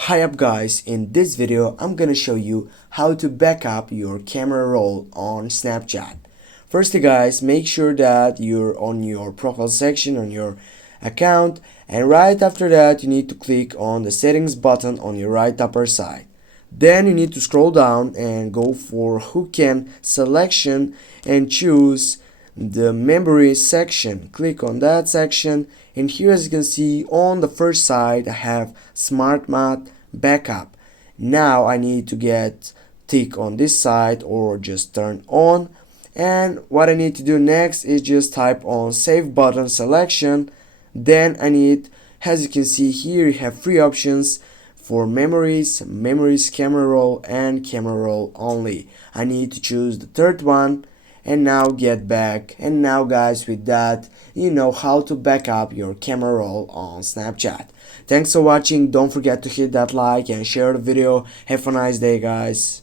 Hi up guys, in this video I'm gonna show you how to backup your camera roll on Snapchat. Firstly guys, make sure that you're on your profile section on your account, and right after that you need to click on the settings button on your right upper side. Then you need to scroll down and go for who can selection and choose the memory section. Click on that section, and here as you can see on the first side I have SmartMath backup. Now I need to get tick on this side or just turn on, and what I need to do next is just type on save button selection. Then I need, as you can see here, you have three options for memories, camera roll, and camera roll only. I need to choose the third one, and now get back. And now guys, with that you know how to back up your camera roll on Snapchat. Thanks for watching. Don't forget to hit that like and share the video. Have a nice day guys.